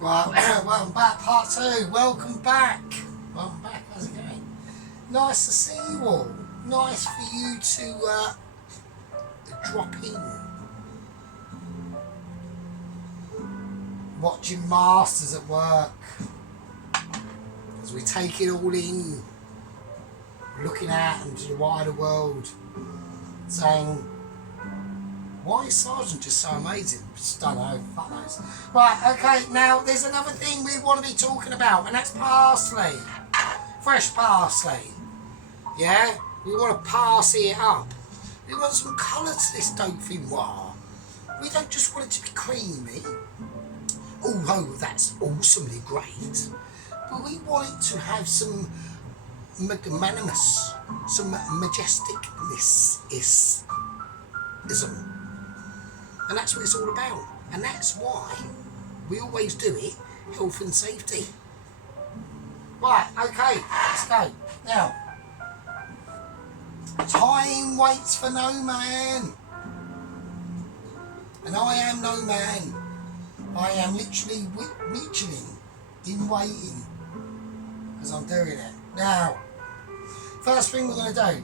Right, welcome back, part 2. Welcome back. Welcome back, how's it going? Nice to see you all. Nice for you to drop in. Watching Masters at work. As we take it all in. Looking out into the wider world. Saying, why is Sergeant just so amazing? Just don't know, fuck knows. Right, okay, now there's another thing we want to be talking about, and that's parsley. Fresh parsley. Yeah? We want to parsley it up. We want some colour to this Dauphinoise. We don't just want it to be creamy, although that's awesomely great, but we want it to have some magnanimous, some majesticness. And that's what it's all about. And that's why we always do it, health and safety. Right, okay, let's go. Now, time waits for no man. And I am no man. I am literally in waiting. As I'm doing it. Now, first thing we're going to do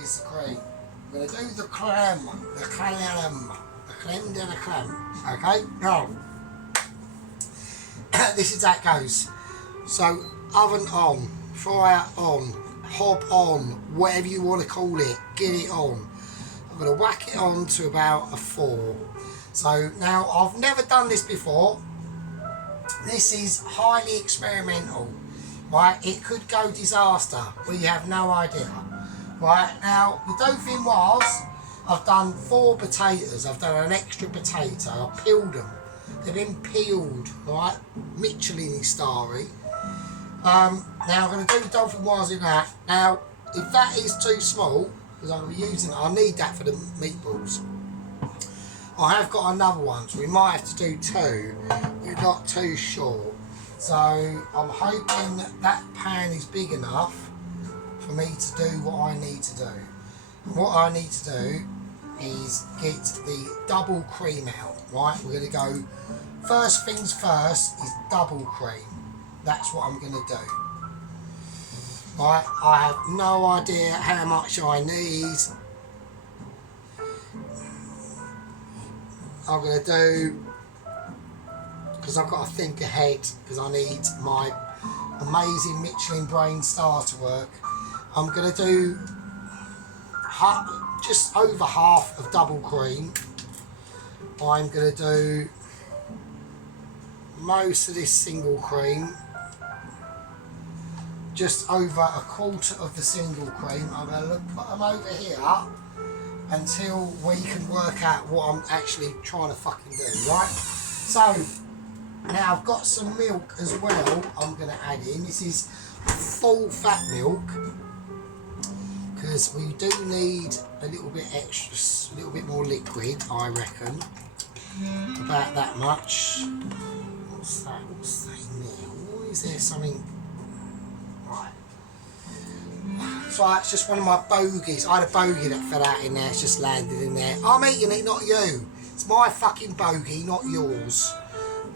is the cream. We're going to do the creme de la creme. Okay, now this is how it goes. So oven on, fire on, hob on, whatever you want to call it, get it on. I'm going to whack it on to about a 4. So now I've never done this before. This is highly experimental. Right, it could go disaster. We have no idea. Right, now the Dauphinoise, I've done 4 potatoes. I've done an extra potato. I've peeled them. They've been peeled, right? Michelin starry. Now I'm going to do the Dauphinoise in that. Now, if that is too small, because I'm going to be using it, I need that for the meatballs. I have got another one, so we might have to do 2. We're not too sure. So I'm hoping that pan is big enough for me to do what I need to do. And what I need to do is get the double cream out, right? We're going to go, first things first is double cream. That's what I'm going to do. Right, I have no idea how much I need. I'm going to do, because I've got to think ahead, because I need my amazing Michelin brain star to work. I'm going to do just over half of double cream. I'm going to do most of this single cream. Just over a quarter of the single cream. I'm going to put them over here until we can work out what I'm actually trying to fucking do, right? So, now I've got some milk as well I'm going to add in. This is full fat milk, because we do need a little bit extra, a little bit more liquid, I reckon. About that much. What's that? What's that in there? Or is there something? Right. So it's just one of my bogies. I had a bogey that fell out in there. It's just landed in there. I'm eating it, not you. It's my fucking bogey, not yours.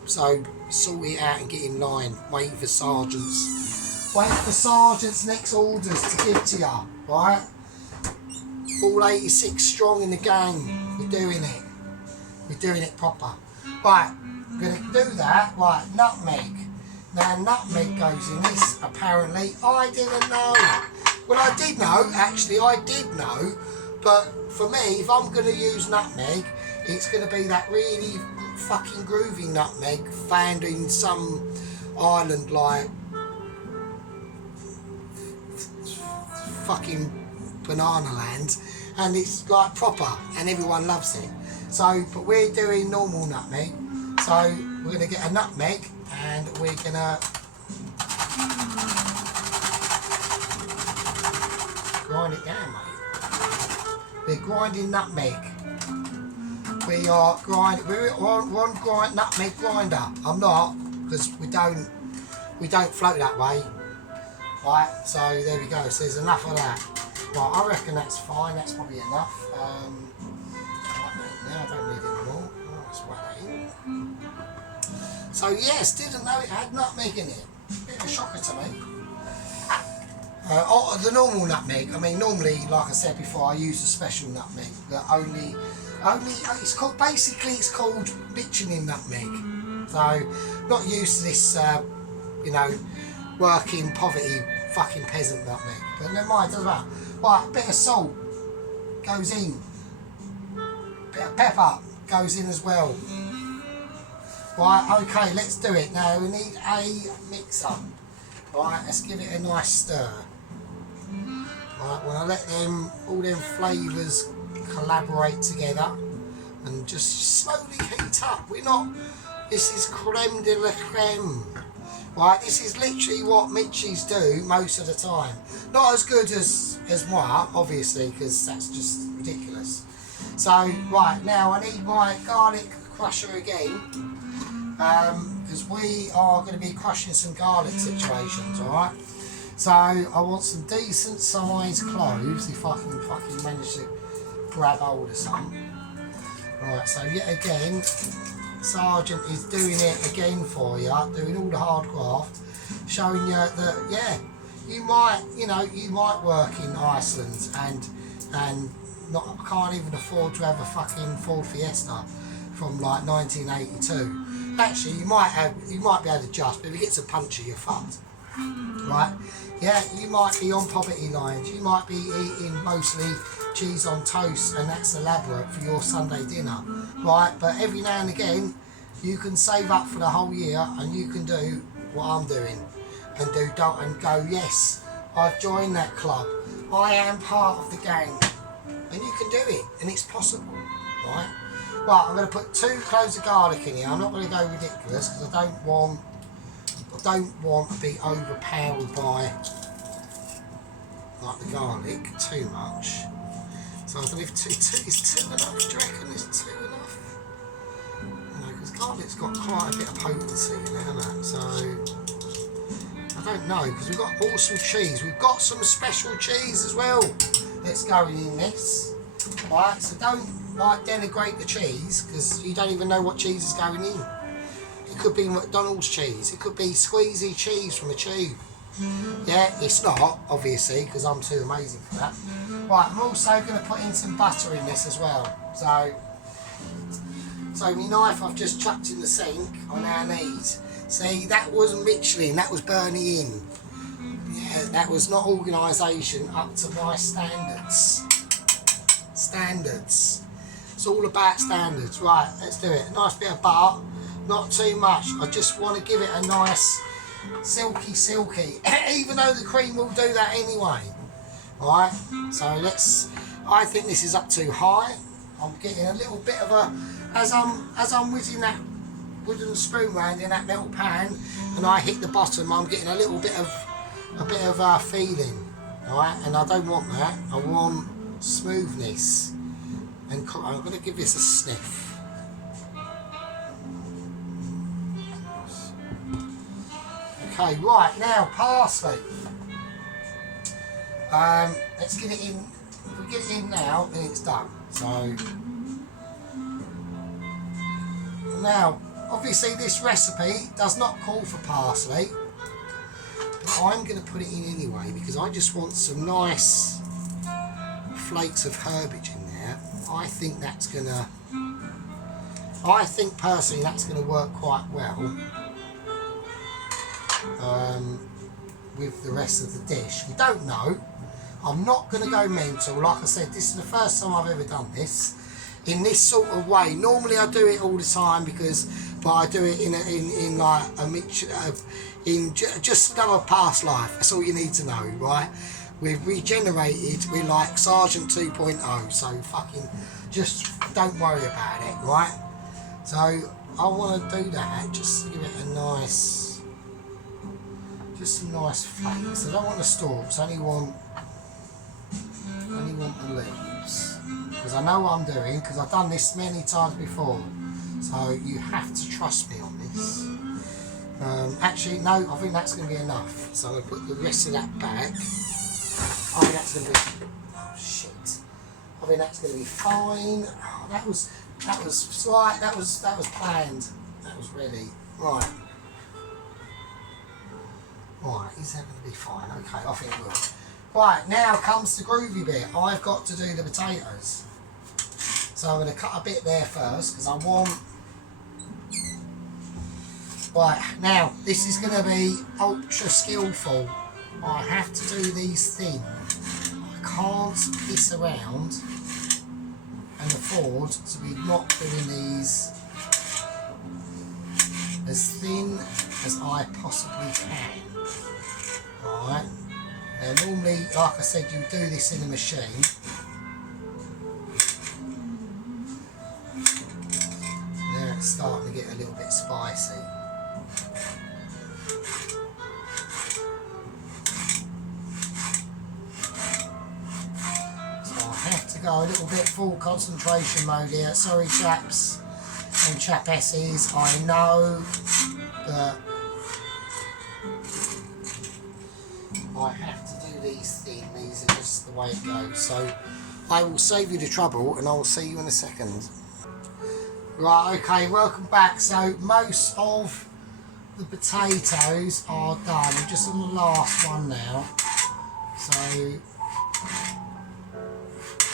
So sort it out and get in line. Wait for sergeants. Wait for sergeants' next orders to give to you. Right? All 86 strong in the game. We're doing it. We're doing it proper. Right. We're going to do that. Right. Nutmeg. Now nutmeg goes in this, apparently. I didn't know. Well, I did know, actually, I did know, but for me, if I'm going to use nutmeg, it's going to be that really fucking groovy nutmeg found in some island like fucking banana land, and it's like proper, and everyone loves it. So, but we're doing normal nutmeg, so we're going to get a nutmeg, and we're going to grind it down, mate. We're grinding nutmeg. We're on nutmeg grinder. I'm not, because we don't float that way. Right, so there we go. So there's enough of that. Right, I reckon that's fine. That's probably enough. Right, now, I don't need it anymore. Oh, let's whack that in. So yes, didn't know it had nutmeg in it. Bit of a shocker to me. The normal nutmeg, I mean normally, like I said before, I use a special nutmeg that only it's called, basically it's called Michelin nutmeg. So, not used to this, you know, working poverty fucking peasant nutmeg. But never mind, doesn't matter. Right, a bit of salt goes in. Bit of pepper goes in as well. Right, okay, let's do it. Now we need a mixer. Right, let's give it a nice stir. Right, when I let all them flavours collaborate together and just slowly heat up. This is creme de la creme. Right, this is literally what Mitchies do most of the time. Not as good as moi, obviously, because that's just ridiculous. So, right, now I need my garlic crusher again, because we are going to be crushing some garlic situations, alright? So, I want some decent sized cloves, if I can fucking manage to grab hold of some. Right, so yet again, Sergeant is doing it again for you, doing all the hard graft, showing you that, yeah, you might work in Iceland and can't even afford to have a fucking Ford Fiesta from like 1982. Actually, you might be able to adjust, but if it gets a puncture, you're fucked. Right? Yeah, you might be on poverty lines. You might be eating mostly cheese on toast, and that's elaborate for your Sunday dinner. Right? But every now and again, you can save up for the whole year, and you can do what I'm doing, and go, yes, I've joined that club. I am part of the gang, and you can do it, and it's possible. Right? Right, I'm going to put 2 cloves of garlic in here. I'm not going to go ridiculous because I don't want to be overpowered by like the garlic too much. So I believe 2 is 2 enough. Do you reckon is 2 enough? You know, because garlic's got quite a bit of potency in it, hasn't it? So I don't know, because we've got awesome cheese. We've got some special cheese as well that's going in this. Right, so don't like denigrate the cheese because you don't even know what cheese is going in. It could be McDonald's cheese. It could be squeezy cheese from a tube. Yeah, it's not, obviously, because I'm too amazing for that. Right, I'm also going to put in some butter in this as well. So my knife I've just chucked in the sink on our knees. See, that wasn't Michelin, that was Bernie in. Yeah, that was not organisation up to my standards. Standards. It's all about standards. Right, let's do it. A nice bit of butter. Not too much. I just want to give it a nice silky, even though the cream will do that anyway. Alright, so I think this is up too high. I'm getting a little bit of a, as I'm whizzing that wooden spoon round in that metal pan and I hit the bottom, I'm getting a little bit of feeling. Alright, and I don't want that. I want smoothness. And I'm going to give this a sniff. Okay, right, now parsley. Let's get it in. If we get it in now, then it's done. So now, obviously this recipe does not call for parsley, but I'm going to put it in anyway because I just want some nice flakes of herbage in there. I think personally that's going to work quite well with the rest of the dish. We don't know. I'm not going to go mental. Like I said, this is the first time I've ever done this in this sort of way. Normally I do it all the time but I do it in like a mixture of just another past life. That's all you need to know, right? We've regenerated. We're like Sergeant 2.0. So fucking just don't worry about it, right? So I want to do that just to give it a nice. Just some nice flakes. I don't want the stalks, I only want the leaves. Because I know what I'm doing, because I've done this many times before. So you have to trust me on this. Actually, no, I think that's going to be enough. So I'm going to put the rest of that back. I think that's going to be... Oh, shit. I think that's going to be fine. Oh, That was slight. That was planned. That was ready. Right. Right. Is that going to be fine? Okay, I think it will. Right. Now comes the groovy bit. I've got to do the potatoes. So I'm going to cut a bit there first because I want. Right. Now this is going to be ultra skillful. I have to do these thin. I can't piss around and afford to be not doing these as thin as I possibly can. Alright. Now normally, like I said, you do this in a machine. Now it's starting to get a little bit spicy. Go a little bit full concentration mode here. Sorry chaps and chapesses, I know that I have to do these thin. These are just the way it goes. So I will save you the trouble and I will see you in a second. Right, okay, welcome back. So most of the potatoes are done. We're just on the last one now. So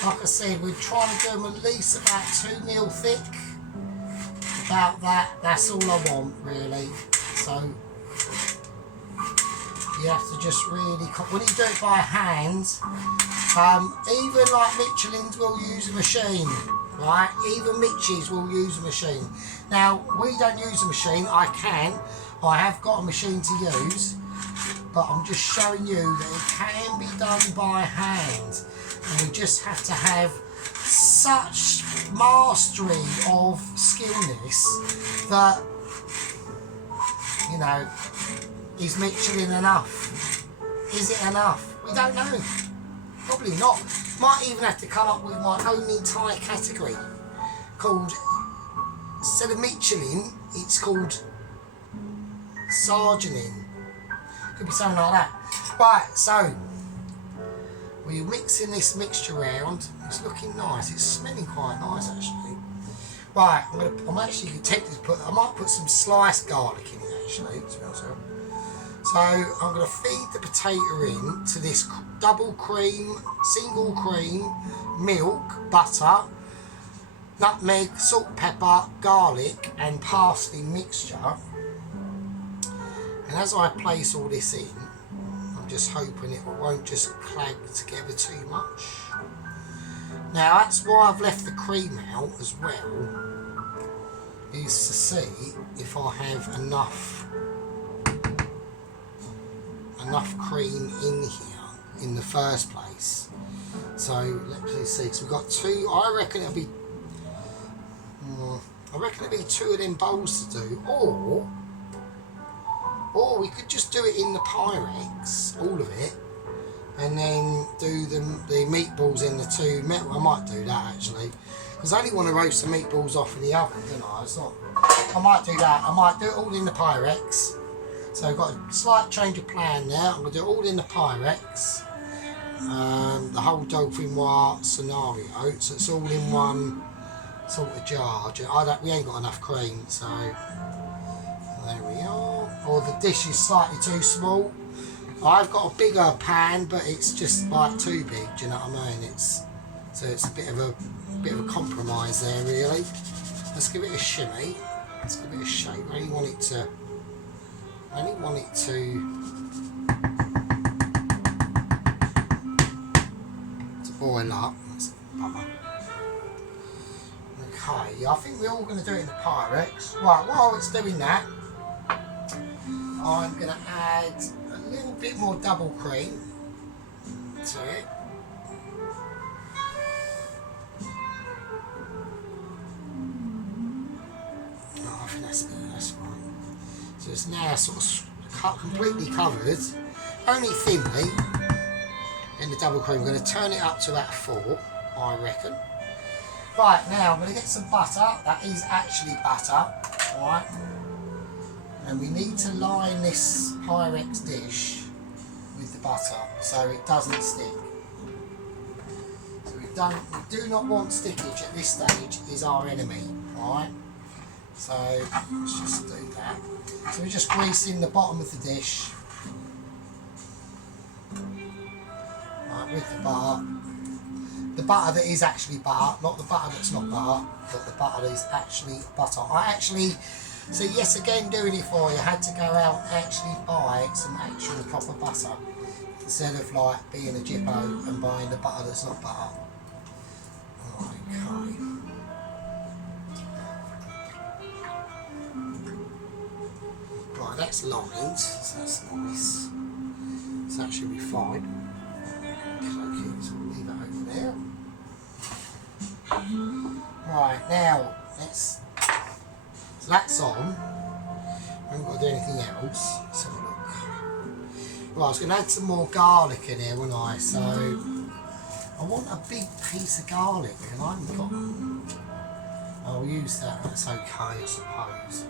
like I said, we're trying to do them at least about 2 mil thick. About that, that's all I want really. So you have to just really, when you do it by hand, even like Michelin's will use a machine, right? Even Mitchie's will use a machine. Now, we don't use a machine, I have got a machine to use, but I'm just showing you that it can be done by hand. And we just have to have such mastery of skillness that, you know, is Michelin enough? Is it enough? We don't know. Probably not. Might even have to come up with my own entire category called, instead of Michelin, it's called Sargenin. Could be something like that. Right, so we're mixing this mixture around. It's looking nice. It's smelling quite nice actually. Right, I'm actually tempted to put. I might put some sliced garlic in it actually. To be honest with you. So I'm going to feed the potato in to this double cream, single cream, milk, butter, nutmeg, salt, pepper, garlic, and parsley mixture. And as I place all this in, I'm just hoping it won't just clag together too much. Now that's why I've left the cream out as well, is to see if I have enough cream in here in the first place. So let's see, because we've got two, I reckon it'll be 2 of them bowls to do, or we could just do it in the Pyrex, all of it, and then do the meatballs in the 2 metal. I might do that actually, because I only want to roast the meatballs off in the oven, don't I? It's not. I might do that. I might do it all in the Pyrex. So I've got a slight change of plan there. I'm going to do it all in the Pyrex. The whole Dauphinoise scenario. So it's all in one sort of jar. We ain't got enough cream, so there we are. Or the dish is slightly too small. I've got a bigger pan, but it's just like too big. Do you know what I mean? So it's a bit of a compromise there, really. Let's give it a shimmy. Let's give it a shake. I only want it to boil up. That's a bummer. Okay, I think we're all going to do it in the Pyrex. Right, while it's doing that, I'm going to add a little bit more double cream to it. Oh, I think that's good, that's fine. So it's now sort of completely covered, only thinly, in the double cream. I'm going to turn it up to about 4, I reckon. Right, now I'm going to get some butter. That is actually butter, alright? And we need to line this Pyrex dish with the butter so it doesn't stick. So we've do not want stickage at this stage, is our enemy, alright? So let's just do that. So we're just greasing the bottom of the dish, right, with the butter. The butter that is actually butter, not the butter that's not butter, but the butter that is actually butter. I actually, so yes again doing it for you, had to go out and actually buy some actual proper butter, instead of like being a jippo and buying the butter that's not butter. Okay. Right, that's lined, so that's nice. So that should be fine. Okay, so we'll leave that over there. Right, now let's. So that's on. I haven't got to do anything else. Let's have a look. Right, I was going to add some more garlic in here, wasn't I? So I want a big piece of garlic, and I haven't got. I'll use that. That's okay, I suppose.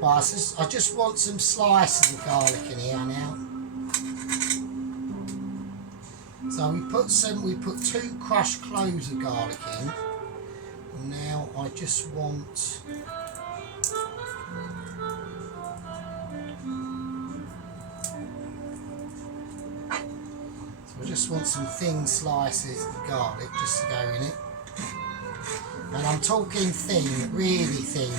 Right, I just want some slices of garlic in here now. So we put 2 crushed cloves of garlic in. And now I just want. So I just want some thin slices of garlic just to go in it. And I'm talking thin, really thin.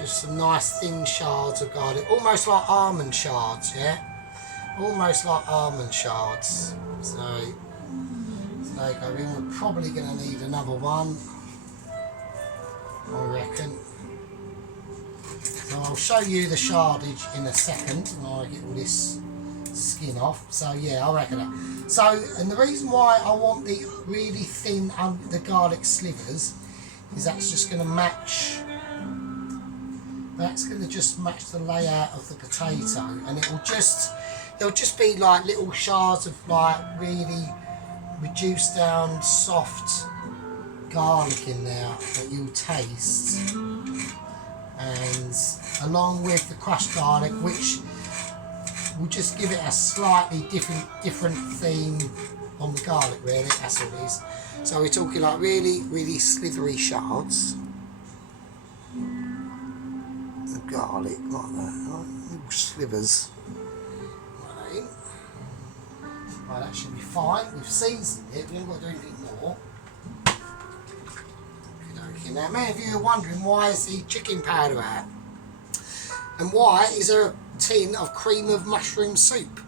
Just some nice thin shards of garlic, almost like almond shards, yeah? Almost like almond shards. So they go in. We're probably going to need another one, I reckon. So I'll show you the shardage in a second when I get all this skin off. So yeah, I reckon that. So, and the reason why I want the really thin the garlic slivers is that's just going to match. That's going to just match the layout of the potato, and it'll just be like little shards of like really reduced down soft garlic in there that you'll taste, and along with the crushed garlic, which will just give it a slightly different theme on the garlic. Really, that's all it is. So we're talking like really slithery shards. Garlic like that, right? Little slivers. Right, that should be fine. We've seasoned it, we haven't got to do anything more. Okay, now many of you are wondering why is the chicken powder out? And why is there a tin of cream of mushroom soup?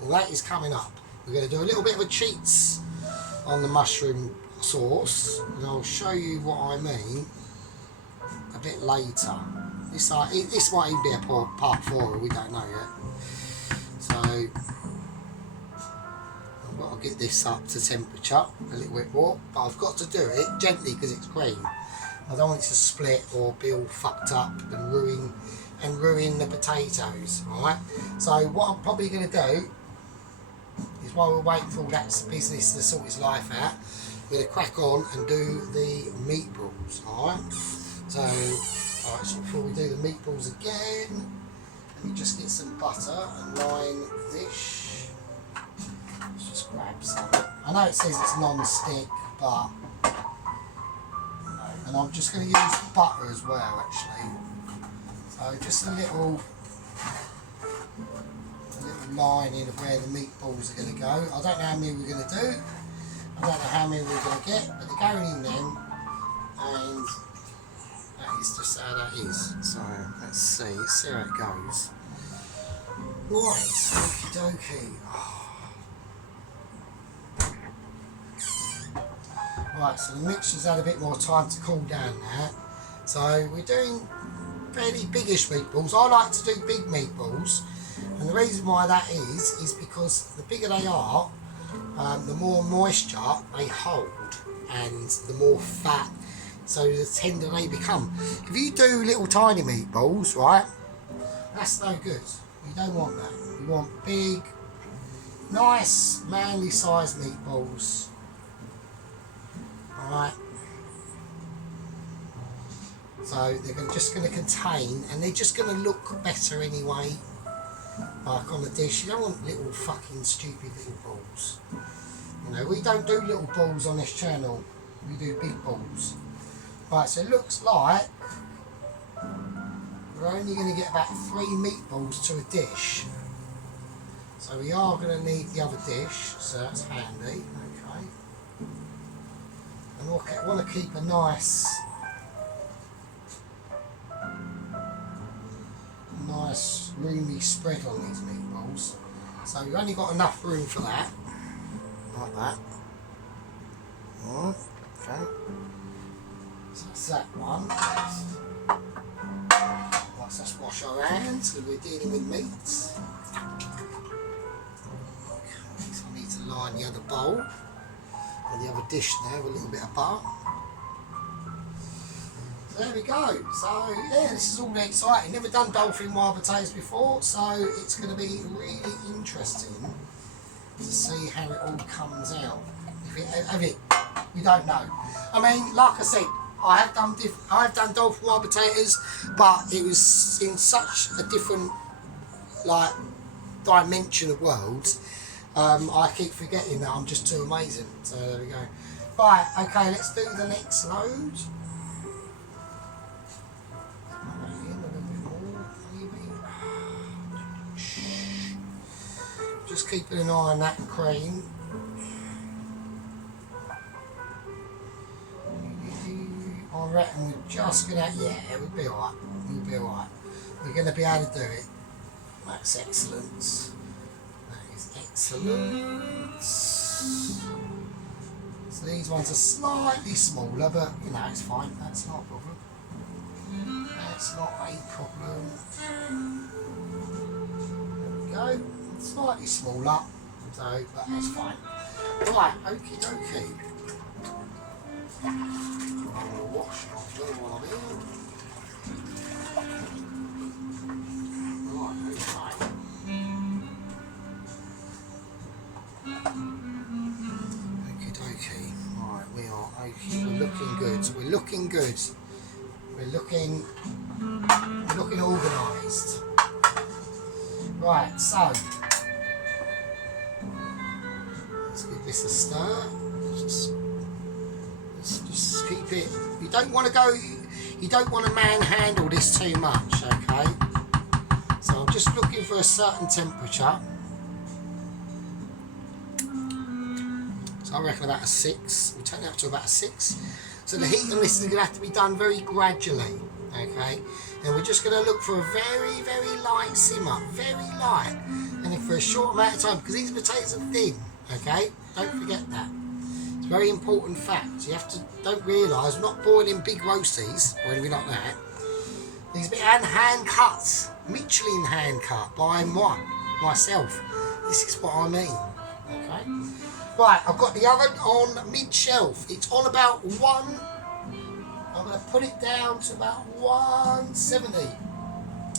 Well, that is coming up. We're going to do a little bit of a cheats on the mushroom sauce, and I'll show you what I mean a bit later. This might even be a part 4, we don't know yet. So I've got to get this up to temperature a little bit more, but I've got to do it gently because it's cream. I don't want it to split or be all fucked up and ruin the potatoes. Alright? So what I'm probably going to do is, while we're waiting for all that business to sort its life out, we're going to crack on and do the meatballs. Alright? So alright, so before we do the meatballs again, let me just get some butter and line the dish. Let's just grab some. I know it says it's non-stick, but and I'm just going to use butter as well, actually. So just a little lining of where the meatballs are going to go. I don't know how many we're going to do. I don't know how many we're going to get, but they're going in them, and that is just how that is. So let's see how it goes. Right, okie dokie. Right, so the mixture's had a bit more time to cool down now. So we're doing fairly biggish meatballs. I like to do big meatballs, and the reason why that is because the bigger they are, the more moisture they hold, and the more fat, so the tender they become. If you do little tiny meatballs, right, that's no good. You don't want that. You want big, nice, manly sized meatballs. Alright. So So they're just going to contain, and they're just going to look better anyway. Like on the dish, you don't want little fucking stupid little balls. You know, we don't do little balls on this channel. We do big balls. Right, so it looks like we're only going to get about 3 meatballs to a dish. So we are going to need the other dish, so that's handy. Okay. And I want to keep a nice roomy spread on these meatballs. So we've only got enough room for that. Like that. Alright, okay. So that's that one. Let's just wash our hands because we're dealing with meats. Okay, so I need to line the other bowl and the other dish there with a little bit of butter. So there we go. So yeah, this is all really exciting. Never done Dauphinoise potatoes before, so it's going to be really interesting to see how it all comes out. We don't know. I mean, like I said, I have done Dauphinoise potatoes, but it was in such a different like dimension of worlds. I keep forgetting that I'm just too amazing. So there we go. Right, okay, let's do the next load. Just keeping an eye on that cream. I reckon we're just gonna, yeah, we'll be alright. We'll be alright. We're gonna be able to do it. That's excellent. That is excellent. So these ones are slightly smaller, but you know, it's fine. That's not a problem. That's not a problem. There we go. Slightly smaller, so but that's fine. Right, okie dokie. I'm gonna wash off the while I'm here. Right, okay. Okie dokie. Right, we are okay. We're looking good. We're looking good. We're looking organised. Right, so let's give this a stir. Just keep it. You don't want to manhandle this too much, okay? So I'm just looking for a certain temperature. So I reckon about a 6. We'll take that up to about a 6. So the heat on this is going to have to be done very gradually, okay? And we're just going to look for a very, very light simmer, very light, and then for a short amount of time, because these potatoes are thin, okay? Don't forget that. It's a very important fact. You have to, don't realise, we're not boiling big roasties or anything like that. These are hand cut, Michelin hand cut by myself. This is what I mean, okay? Right, I've got the oven on mid-shelf. It's on about 1. I'm going to put it down to about 170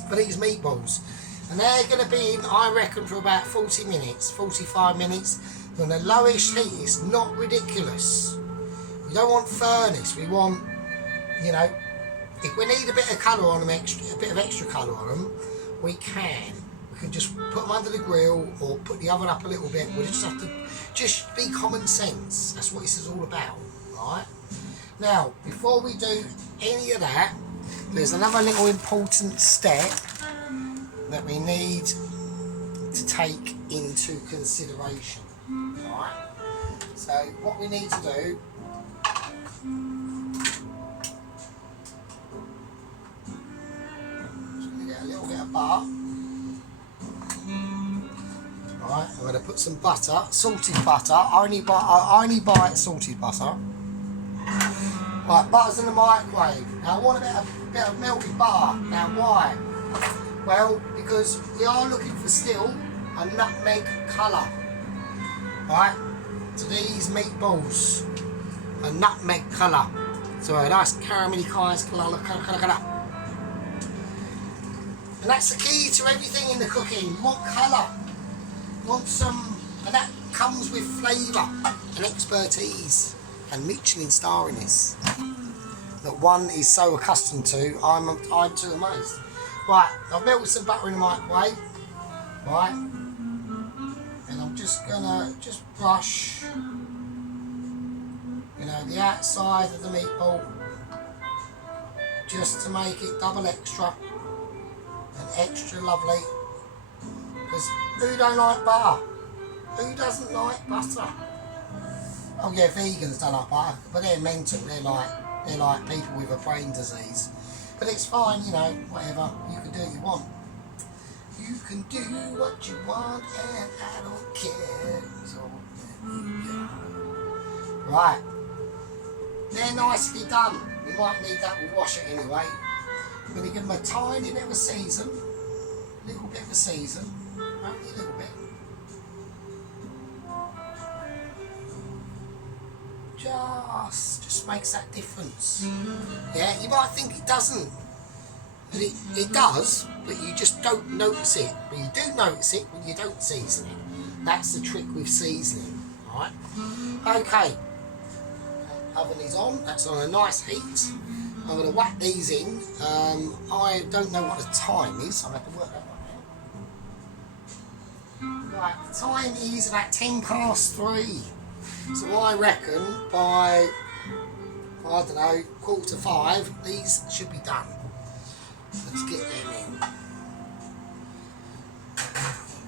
for these meatballs. And they're going to be in, I reckon, for about 40 minutes, 45 minutes. On the lowest heat, it's not ridiculous. We don't want furnace. We want, you know, if we need a bit of colour on them, a bit of extra colour on them, we can. We can just put them under the grill or put the oven up a little bit. We just have to just be common sense. That's what this is all about, right? Now, before we do any of that, there's another little important step that we need to take into consideration, right? So what we need to do, just going to get a little bit of butter. Right, I'm going to put some butter, salted butter. I only buy salted butter. Right, butter's in the microwave. Now I want a bit of melted butter. Now why? Well, because we are looking for still a nutmeg colour. Right, to these meatballs, a nutmeg colour. So a nice caramelly colour. And that's the key to everything in the cooking. You want colour. You want some, and that comes with flavour and expertise and Michelin starriness. that one is so accustomed to, I'm too amazed. Right, I've melted some butter in the microwave. Right, and I'm just gonna brush, you know, the outside of the meatball, just to make it double extra and extra lovely. Because who don't like butter? Who doesn't like butter? Oh yeah, vegans don't like butter, but they're mental. They're like people with a brain disease. But it's fine, you know, whatever. You can do what you want. You can do what you want, and I don't care. So there you go. Right, they're nicely done. We might need that. We'll wash it anyway. I'm going to give them a tiny bit of a season. Little bit of a season. Only a little bit. Just makes that difference. Yeah, you might think it doesn't. But it does, but you just don't notice it. But you do notice it when you don't season it. That's the trick with seasoning. Alright? Okay. Oven is on. That's on a nice heat. I'm going to whack these in. I don't know what the time is. I'll have to work that one out. Right, the time is about 3:10. So I reckon by, I don't know, 4:45, these should be done. Let's get them in.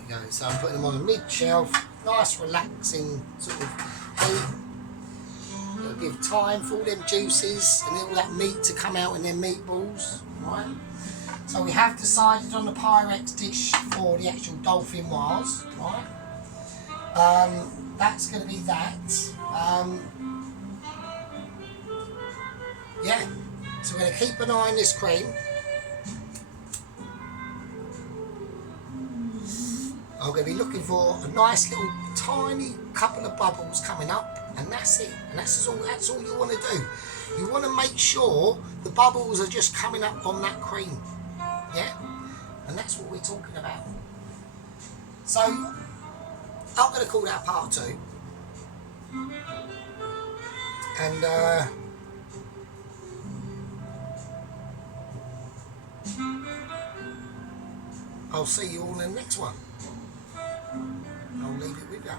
There we go. So I'm putting them on a mid-shelf, nice relaxing sort of heat. It'll give time for all them juices and all that meat to come out in their meatballs. Right. So we have decided on the Pyrex dish for the actual Dauphinoise. Right. That's going to be that. Yeah. So we're going to keep an eye on this cream. I'm going to be looking for a nice little tiny couple of bubbles coming up, and that's it. And that's all you want to do. You want to make sure the bubbles are just coming up on that cream. Yeah? And that's what we're talking about. So, I'm going to call that part 2. And, I'll see you all in the next one. I'll leave it with you.